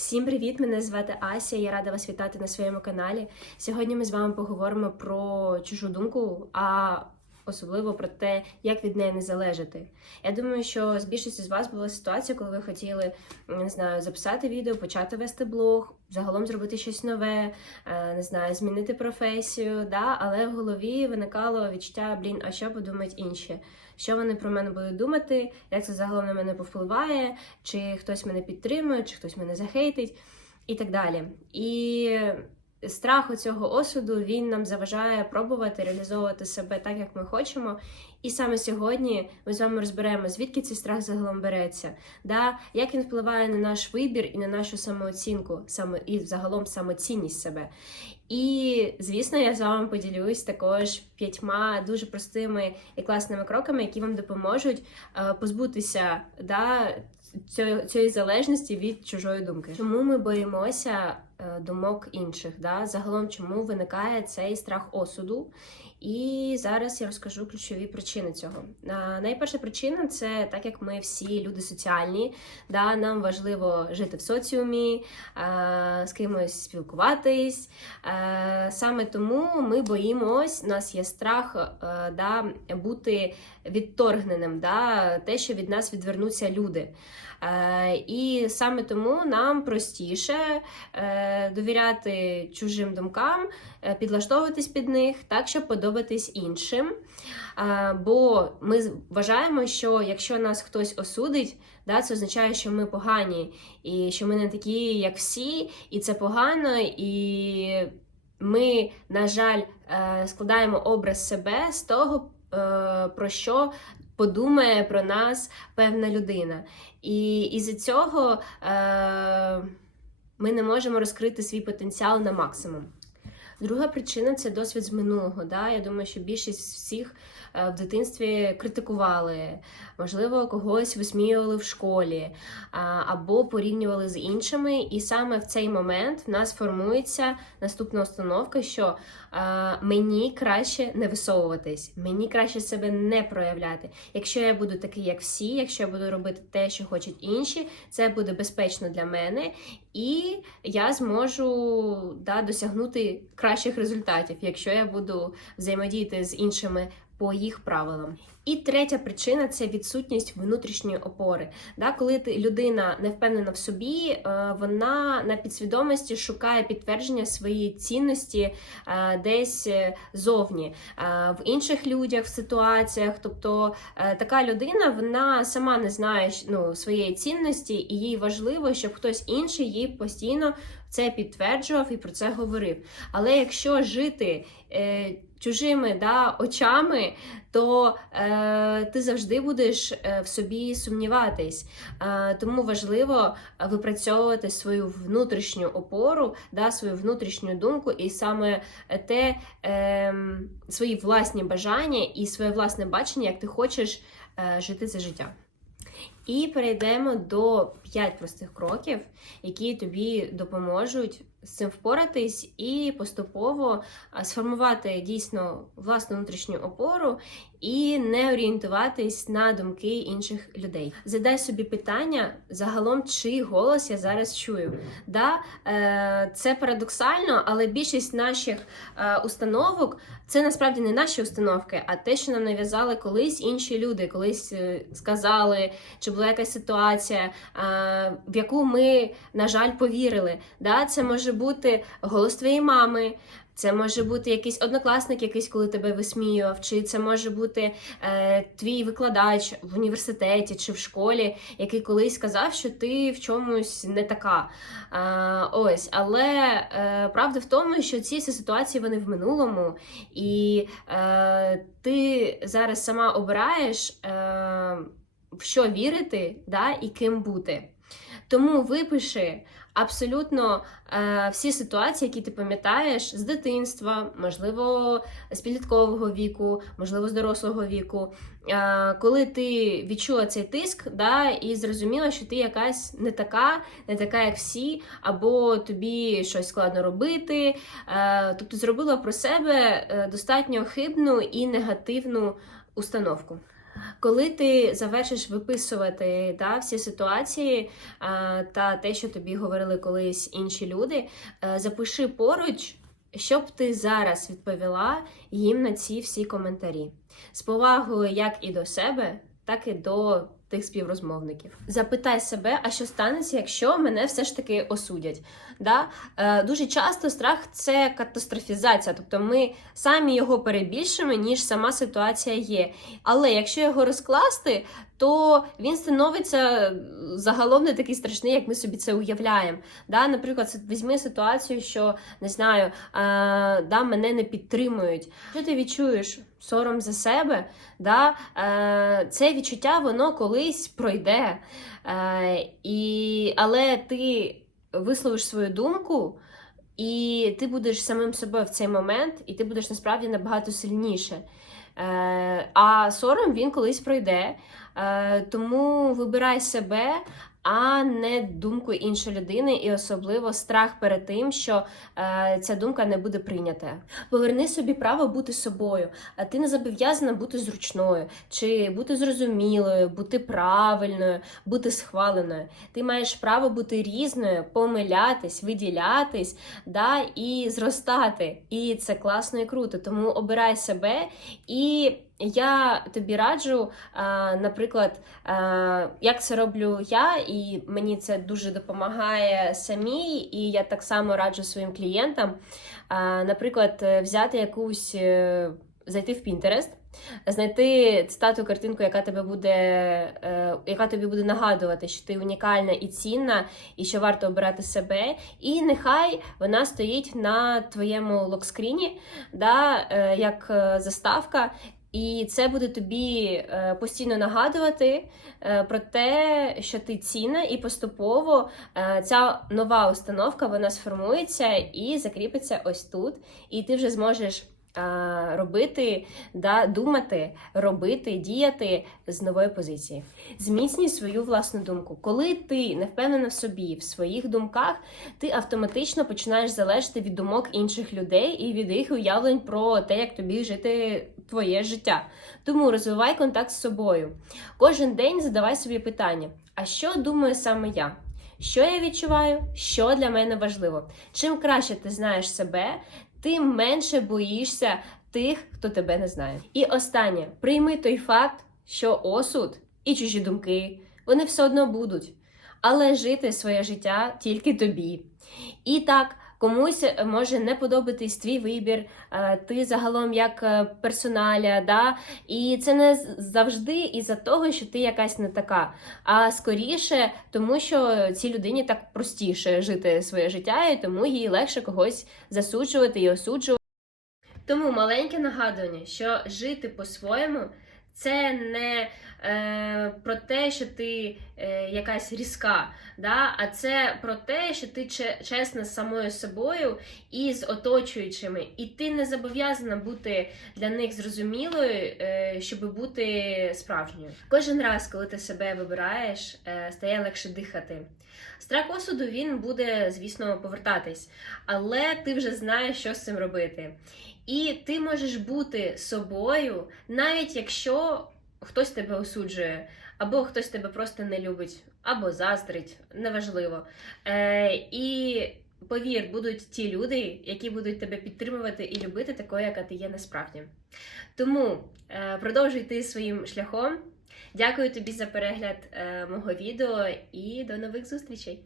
Всім привіт! Мене звати Ася. Я рада вас вітати на своєму каналі. Сьогодні ми з вами поговоримо про чужу думку, а особливо про те, як від неї не залежати. Я думаю, що з більшості з вас була ситуація, коли ви хотіли не знаю, записати відео, почати вести блог, загалом зробити щось нове, е, не знаю, змінити професію, да? але в голові виникало відчуття, блін, а що подумають інші? Що вони про мене будуть думати, як це загалом на мене повпливає, чи хтось мене підтримує, чи хтось мене захейтить, і так далі. І страх цього осуду він нам заважає пробувати реалізовувати себе так, як ми хочемо. І саме сьогодні ми з вами розберемо, звідки цей страх загалом береться, да? як він впливає на наш вибір і на нашу самооцінку, саме і загалом самоцінність себе. І, звісно, я з вами поділюсь також п'ятьма дуже простими і класними кроками, які вам допоможуть е, позбутися да, цієї, залежності від чужої думки. Чому ми боїмося думок інших? Да? Загалом, чому виникає цей страх осуду? І зараз я розкажу ключові причини цього. Найперша причина це так як ми всі люди соціальні, да, нам важливо жити в соціумі, з кимось спілкуватись. Саме тому ми боїмось, у нас є страх да, бути відторгненим, да, те, що від нас відвернуться люди. І саме тому нам простіше е, довіряти чужим думкам, е, підлаштовуватись під них так, щоб подобатись іншим. Бо ми вважаємо, що якщо нас хтось осудить, да, це означає, що ми погані, і що ми не такі, як всі, і це погано, і ми, на жаль, складаємо образ себе з того, про що подумає про нас певна людина. І із-за цього е, ми не можемо розкрити свій потенціал на максимум. Друга причина це досвід з минулого. Да? Я думаю, що більшість всіх в дитинстві критикували, можливо, когось висміювали в школі або порівнювали з іншими. І саме в цей момент в нас формується наступна установка, що мені краще не висовуватись, мені краще себе не проявляти. Якщо я буду такий, як всі, якщо я буду робити те, що хочуть інші, це буде безпечно для мене, і я зможу да, досягнути кращих результатів, якщо я буду взаємодіяти з іншими по їх правилам. І третя причина це відсутність внутрішньої опори. Да, Коли людина не впевнена в собі, е, вона на підсвідомості шукає підтвердження своєї цінності е, десь е, зовні, в інших людях, в ситуаціях. Тобто така людина вона сама не знає ну, своєї цінності, і їй важливо, щоб хтось інший їй постійно це підтверджував і про це говорив. Але якщо жити е, чужими да, очами, то е, ти завжди будеш е, в собі сумніватись. Е, тому важливо випрацьовувати свою внутрішню опору, да, свою внутрішню думку, і саме те е, свої власні бажання і своє власне бачення, як ти хочеш е, жити це життя. І перейдемо до 5 простих кроків, які тобі допоможуть з цим впоратись і поступово сформувати дійсно власну внутрішню опору і не орієнтуватись на думки інших людей. Задай собі питання загалом, чий голос я зараз чую. Да, е, Це парадоксально, але більшість наших е, установок це насправді не наші установки, а те, що нам нав'язали колись інші люди, колись е, сказали, чи була якась ситуація, в яку ми, на жаль, повірили. Да, Це може бути голос твоєї мами. Це може бути якийсь однокласник, якийсь, коли тебе висміював, чи це може бути е, твій викладач в університеті чи в школі, який колись сказав, що ти в чомусь не така. Е, ось, Але е, правда в тому, що ці всі ситуації вони в минулому, і е, ти зараз сама обираєш, е, в що вірити да, і ким бути. Тому випиши абсолютно е, всі ситуації, які ти пам'ятаєш з дитинства, можливо, з підліткового віку, можливо, з дорослого віку. Е, коли ти відчула цей тиск, да, і зрозуміла, що ти якась не така, не така, як всі, або тобі щось складно робити. Е, тобто зробила про себе е, достатньо хибну і негативну установку. Коли ти завершиш виписувати да, всі ситуації та те, що тобі говорили колись інші люди, е, запиши поруч, що б ти зараз відповіла їм на ці всі коментарі. З повагою як і до себе, так і до тих співрозмовників. Запитай себе, а що станеться, якщо мене все ж таки осудять. Да? Е, дуже часто страх це катастрофізація, тобто ми самі його перебільшимо, ніж сама ситуація є. Але якщо його розкласти, то він становиться загалом не такий страшний, як ми собі це уявляємо. Да? Наприклад, візьми ситуацію, що не знаю, е, да, мене не підтримують. Що ти відчуєш сором за себе? Да? Е, це відчуття воно колись пройде. Е, і, але ти висловиш свою думку. І ти будеш самим собою в цей момент, і ти будеш насправді набагато сильніше. Е, а сором він колись пройде. Е, тому вибирай себе, а не думку іншої людини, і особливо страх перед тим, що е, ця думка не буде прийнята. Поверни собі право бути собою. А ти не зобов'язана бути зручною, чи бути зрозумілою, бути правильною, бути схваленою. Ти маєш право бути різною, помилятись, виділятись, да, і зростати. І це класно і круто. Тому обирай себе і. Я тобі раджу, наприклад, як це роблю я, і мені це дуже допомагає самій, і я так само раджу своїм клієнтам. Наприклад, е, взяти якусь, е, зайти в Pinterest, знайти цитату картинку, яка тебе буде, е, яка тобі буде нагадувати, що ти унікальна і цінна, і що варто обирати себе. І нехай вона стоїть на твоєму локскріні, да, як заставка. І це буде тобі е, постійно нагадувати е, про те, що ти цінна, і поступово е, ця нова установка вона сформується і закріпиться ось тут. І ти вже зможеш робити, да, думати, робити, діяти з нової позиції. Зміцнюй свою власну думку. Коли ти не впевнена в собі, в своїх думках, ти автоматично починаєш залежати від думок інших людей і від їх уявлень про те, як тобі жити твоє життя. Тому розвивай контакт з собою. Кожен день задавай собі питання: а що думаю саме я? Що я відчуваю? Що для мене важливо? Чим краще ти знаєш себе, тим менше боїшся тих, хто тебе не знає. І останнє: прийми той факт, що осуд і чужі думки вони все одно будуть, але жити своє життя тільки тобі. І так. Комусь може не подобатись твій вибір, е, ти загалом як е, персоналя, да? і це не завжди із-за того, що ти якась не така, а скоріше, тому що цій людині так простіше жити своє життя, і тому їй легше когось засуджувати і осуджувати. Тому маленьке нагадування, що жити по-своєму це не е, про те, що ти е, якась різка, да? а це про те, що ти чесна з самою собою і з оточуючими, і ти не зобов'язана бути для них зрозумілою, е, щоб бути справжньою. Кожен раз, коли ти себе вибираєш, е, стає легше дихати. Страх осуду він буде, звісно, повертатись, але ти вже знаєш, що з цим робити. І ти можеш бути собою, навіть якщо хтось тебе осуджує, або хтось тебе просто не любить, або заздрить, неважливо. Е, і повір, будуть ті люди, які будуть тебе підтримувати і любити такою, яка ти є насправді. Тому е, продовжуй йти своїм шляхом. Дякую тобі за перегляд е, мого відео і до нових зустрічей!